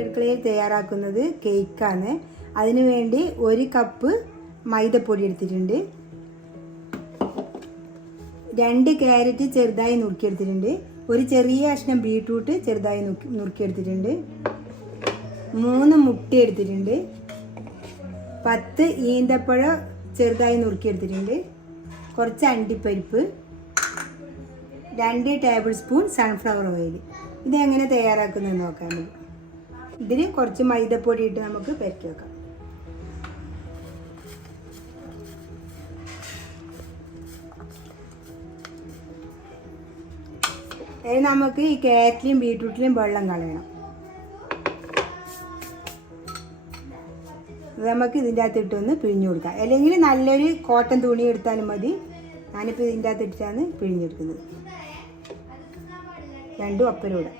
അടുക്കളയിൽ തയ്യാറാക്കുന്നത് കേക്കാണ്. അതിനു വേണ്ടി 1 കപ്പ് മൈദപ്പൊടി എടുത്തിട്ടുണ്ട്, 2 ക്യാരറ്റ് ചെറുതായി നുറുക്കിയെടുത്തിട്ടുണ്ട്, ഒരു ചെറിയ കഷ്ണം ബീട്രൂട്ട് ചെറുതായി നുറുക്കിയെടുത്തിട്ടുണ്ട്, 3 മുട്ട എടുത്തിട്ടുണ്ട്, 10 ഈന്തപ്പഴം ചെറുതായി നുറുക്കിയെടുത്തിട്ടുണ്ട്, കുറച്ച് അണ്ടിപ്പരിപ്പ്, 2 ടേബിൾ സ്പൂൺ സൺഫ്ലവർ ഓയിൽ. ഇതെങ്ങനെ തയ്യാറാക്കുന്നതെന്ന് നോക്കാം. ഇതിൽ കുറച്ച് മൈദപ്പൊടി ഇട്ട് നമുക്ക് പെരക്കി വെക്കാം. നമുക്ക് ഈ ക്യാരറ്റിലും ബീട്രൂട്ടിലും വെള്ളം കളയണം. നമുക്ക് ഇതിൻ്റെ അകത്ത് ഇട്ടൊന്ന് പിഴിഞ്ഞു കൊടുക്കാം, അല്ലെങ്കിൽ നല്ലൊരു കോട്ടൺ തുണി എടുത്താലും മതി. ഞാനിപ്പോൾ ഇതിൻ്റെ അകത്ത് ഇട്ടിട്ടാണ് പിഴിഞ്ഞെടുക്കുന്നത്. 2 ഒപ്പരൂടെ.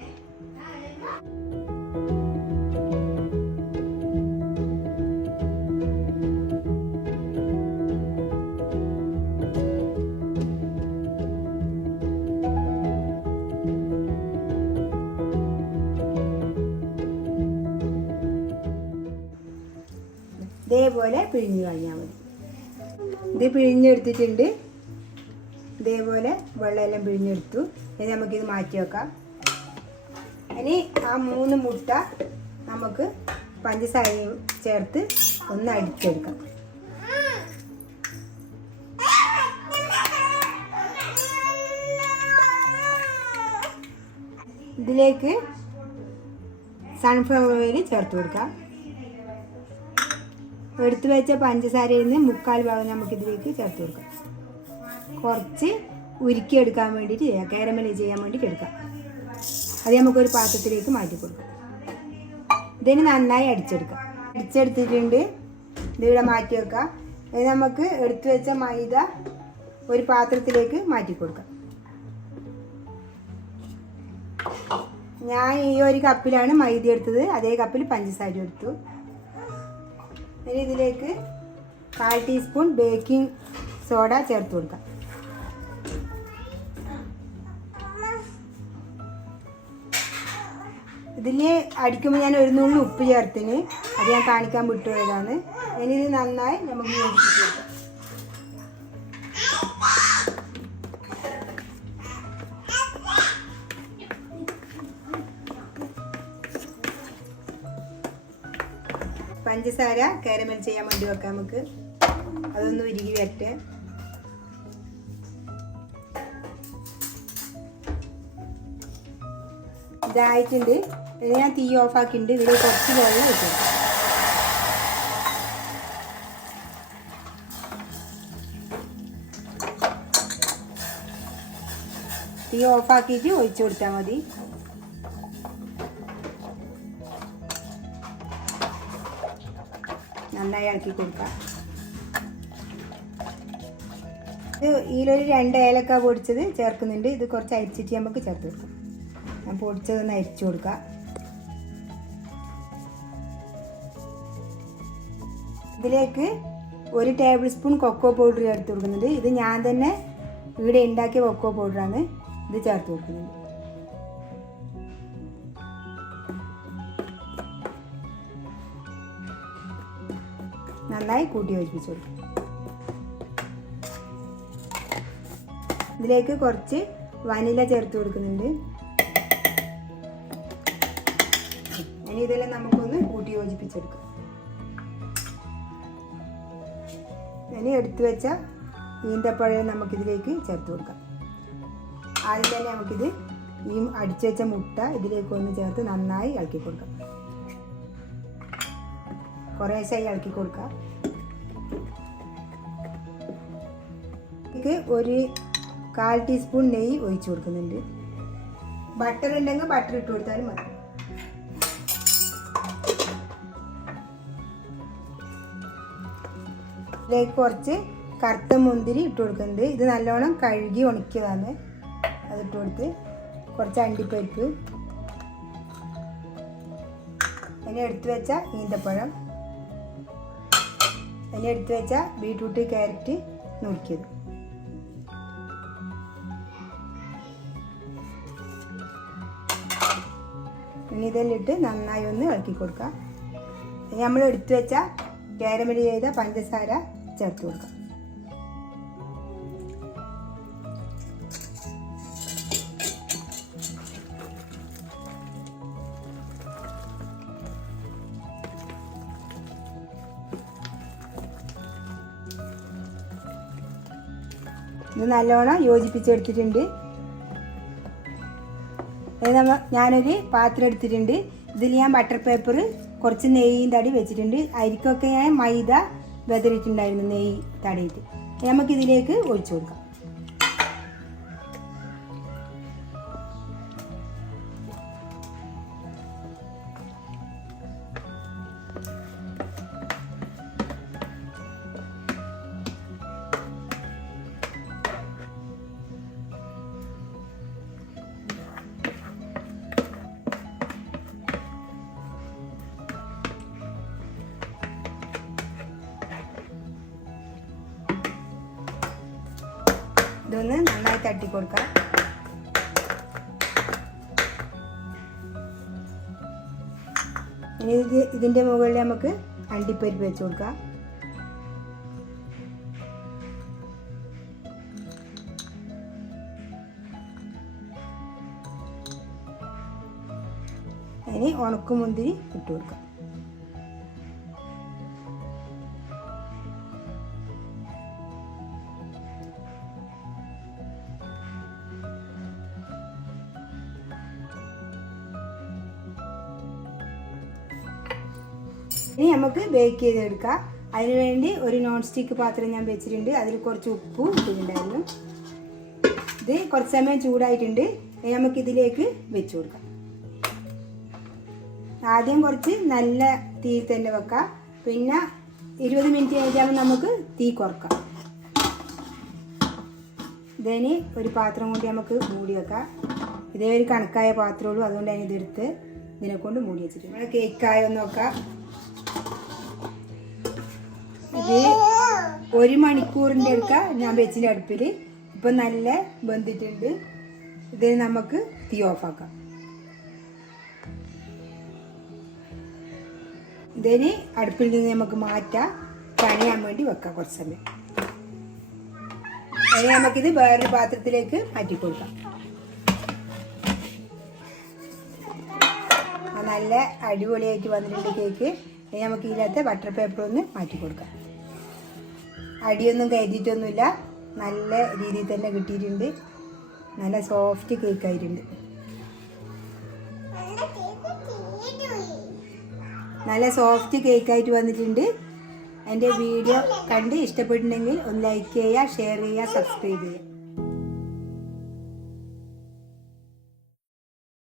ഇതേപോലെ പിഴിഞ്ഞ് കഴിഞ്ഞാൽ മതി. ഇത് പിഴിഞ്ഞെടുത്തിട്ടുണ്ട്. ഇതേപോലെ വെള്ളമെല്ലാം പിഴിഞ്ഞെടുത്തു. ഇനി നമുക്കിത് മാറ്റി വെക്കാം. ഇനി ആ 3 മുട്ട നമുക്ക് പഞ്ചസാര ചേർത്ത് ഒന്ന് അടിച്ചെടുക്കാം. ഇതിലേക്ക് സൺഫ്ലവർ ഓയിൽ ചേർത്ത് കൊടുക്കാം. എടുത്തു വെച്ച പഞ്ചസാരയിൽ നിന്ന് 1/4 ഭാഗം നമുക്കിതിലേക്ക് ചേർത്ത് കൊടുക്കാം. കുറച്ച് ഉരുക്കിയെടുക്കാൻ വേണ്ടിയിട്ട് ചെയ്യാം, കാരമൽ ചെയ്യാൻ വേണ്ടിയിട്ട് എടുക്കാം. അത് നമുക്കൊരു പാത്രത്തിലേക്ക് മാറ്റി കൊടുക്കാം. ഇതിന് നന്നായി അടിച്ചെടുക്കാം. അടിച്ചെടുത്തിട്ടുണ്ട്. ഇതിവിടെ മാറ്റി വെക്കാം. ഇത് നമുക്ക് എടുത്തു വെച്ച മൈദ ഒരു പാത്രത്തിലേക്ക് മാറ്റി കൊടുക്കാം. ഞാൻ ഈ 1 കപ്പിലാണ് മൈദ എടുത്തത്, അതേ കപ്പിൽ പഞ്ചസാര എടുത്തു. ഇനി ഇതിലേക്ക് 1/4 ടീസ്പൂൺ ബേക്കിംഗ് സോഡ ചേർത്ത് കൊടുക്കാം. ഇതിൽ അടിക്കുമ്പോൾ ഞാൻ 1 നുള്ളി ഉപ്പ് ചേർത്തിന്, അത് ഞാൻ കാണിക്കാൻ വിട്ടുപോയതാണ്. ഇനി ഇത് നന്നായി നമുക്ക് യോജിപ്പിച്ച് കൊടുക്കാം. പഞ്ചസാര കാരമൽ ചെയ്യാൻ വേണ്ടി വെക്കാം നമുക്ക്. അതൊന്ന് ഉരുകി വരട്ടെ. ഇതായിട്ടുണ്ട്. ഇനി ഞാൻ തീ ഓഫാക്കിയിട്ടുണ്ട്. ഇതിൽ കുറച്ച് വെള്ളം ഇട്ടു. തീ ഓഫാക്കിയിട്ട് ഒഴിച്ചു കൊടുത്താൽ മതി. നന്നായി ഇളക്കി കൊടുക്കാം. ഇതിലൊരു 2 ഏലക്ക പൊടിച്ചത് ചേർക്കുന്നുണ്ട്. ഇത് കുറച്ച് അരിച്ചിട്ട് നമുക്ക് ചേർത്ത് കൊടുക്കാം. ഞാൻ പൊടിച്ചതൊന്ന് അരിച്ചു കൊടുക്കാം. ഇതിലേക്ക് 1 ടേബിൾ സ്പൂൺ കൊക്കോ പൗഡർ ചേർത്ത് കൊടുക്കുന്നുണ്ട്. ഇത് ഞാൻ തന്നെ ഇവിടെ ഉണ്ടാക്കിയ കൊക്കോ പൗഡറാണ്. ഇത് ചേർത്ത് കൊടുക്കുന്നുണ്ട്. നന്നായി കൂട്ടി യോജിപ്പിച്ചു കൊടുക്കും. ഇതിലേക്ക് കുറച്ച് വനില ചേർത്ത് കൊടുക്കുന്നുണ്ട്. ഇനി ഇതെല്ലാം നമുക്കൊന്ന് കൂട്ടി യോജിപ്പിച്ചെടുക്കാം. ഇനി എടുത്തു വെച്ച ഈന്തപ്പഴം നമുക്കിതിലേക്ക് ചേർത്ത് കൊടുക്കാം. ആദ്യം തന്നെ നമുക്കിത് ഈ അടിച്ചു വെച്ച മുട്ട ഇതിലേക്ക് ഒന്ന് ചേർത്ത് നന്നായി ഇളക്കി കൊടുക്കാം. കുറേശ്ശായി ഇളക്കി കൊടുക്കാം. ഇതിലേക്ക് 1/4 ടീസ്പൂൺ നെയ്യ് ഒഴിച്ചു കൊടുക്കുന്നുണ്ട്. ബട്ടർ ഉണ്ടെങ്കിൽ ബട്ടർ ഇട്ട് കൊടുത്താലും മതി. ഇതിലേക്ക് കുറച്ച് കറുത്ത മുന്തിരി ഇട്ട് കൊടുക്കുന്നുണ്ട്. ഇത് നല്ലോണം കഴുകി ഉണക്കിയതാണ്. അതിട്ട് കൊടുത്ത് കുറച്ച് അണ്ടിപ്പരിപ്പ്, ഇനി എടുത്തു വെച്ച ഈന്തപ്പഴം, ഇനി എടുത്തു വെച്ച ബീട്രൂട്ട് ക്യാരറ്റ് നുറുക്കിയത്, ഇനി ഇതെല്ലാം ഇട്ട് നന്നായി ഒന്ന് ഇളക്കി കൊടുക്കാം. നമ്മൾ എടുത്തു വെച്ച കാരമൽ ചെയ്ത പഞ്ചസാര ചേർത്ത് കൊടുക്കാം. ഇത് നല്ലോണം യോജിപ്പിച്ചെടുത്തിട്ടുണ്ട്. ഞാനൊരു പാത്രം എടുത്തിട്ടുണ്ട്. ഇതിൽ ഞാൻ ബട്ടർ പേപ്പർ കുറച്ച് നെയ്യും തടി വെച്ചിട്ടുണ്ട്. അരിക്കൊക്കെ ഞാൻ മൈദ വെതറിയിട്ടുണ്ടായിരുന്നു നെയ്യ് തടയിട്ട്. നമുക്കിതിലേക്ക് ഒഴിച്ചു കൊടുക്കാം. ഇതൊന്ന് നന്നായി തട്ടി കൊടുക്കാം. ഇനി ഇതിൻ്റെ മുകളിൽ നമുക്ക് അണ്ടിപ്പരിപ്പ് വെച്ച് കൊടുക്കാം. ഇനി ഉണക്കമുന്തിരി ഇട്ട് കൊടുക്കാം. ഇനി നമുക്ക് ബേക്ക് ചെയ്തെടുക്കാം. അതിനുവേണ്ടി ഒരു നോൺ സ്റ്റിക്ക് പാത്രം ഞാൻ വെച്ചിട്ടുണ്ട്. അതിൽ കുറച്ച് ഉപ്പ് ഇട്ടിട്ടുണ്ടായിരുന്നു. ഇത് കുറച്ച് സമയം ചൂടായിട്ടുണ്ട്. നമുക്കിതിലേക്ക് വെച്ച് കൊടുക്കാം. ആദ്യം കുറച്ച് നല്ല തീ തന്നെ വെക്കാം. പിന്നെ 20 മിനിറ്റ് കഴിഞ്ഞാൽ നമുക്ക് തീ കുറക്കാം. ഇതിന് ഒരു പാത്രം കൊണ്ട് നമുക്ക് മൂടി വെക്കാം. ഇതേ ഒരു കണക്കായ പാത്രമുള്ളൂ, അതുകൊണ്ടാണ് ഇതെടുത്ത് ഇതിനെ കൊണ്ട് മൂടി വെച്ചിട്ട് നമ്മൾ കേക്കായൊന്ന് നോക്കാം. ഇത് 1 മണിക്കൂറിൻ്റെ എടുക്കാം ഞാൻ വെച്ചിൻ്റെ അടുപ്പിൽ. ഇപ്പം നല്ല വെന്തിട്ടുണ്ട്. ഇതിന് നമുക്ക് തീ ഓഫാക്കാം. ഇതിന് അടുപ്പിൽ നിന്ന് നമുക്ക് മാറ്റാം, തണിയാൻ വേണ്ടി വെക്കാം കുറച്ച് സമയം. ഇനി നമുക്കിത് വേറൊരു പാത്രത്തിലേക്ക് മാറ്റി കൊടുക്കാം. നല്ല അടിപൊളിയായിട്ട് വന്നിട്ടുണ്ട് കേക്ക്. ഇനി നമുക്ക് ഇതിനകത്ത് ബട്ടർ പേപ്പർ ഒന്ന് മാറ്റി കൊടുക്കാം. അടിയൊന്നും കരുതിയിട്ടൊന്നുമില്ല, നല്ല രീതിയിൽ തന്നെ കിട്ടിയിട്ടുണ്ട്. നല്ല സോഫ്റ്റ് കേക്കായിട്ടുണ്ട്. നല്ല സോഫ്റ്റ് കേക്കായിട്ട് വന്നിട്ടുണ്ട്. എൻ്റെ വീഡിയോ കണ്ട് ഇഷ്ടപ്പെട്ടിട്ടുണ്ടെങ്കിൽ ഒന്ന് ലൈക്ക് ചെയ്യുക, ഷെയർ ചെയ്യുക, സബ്സ്ക്രൈബ് ചെയ്യുക.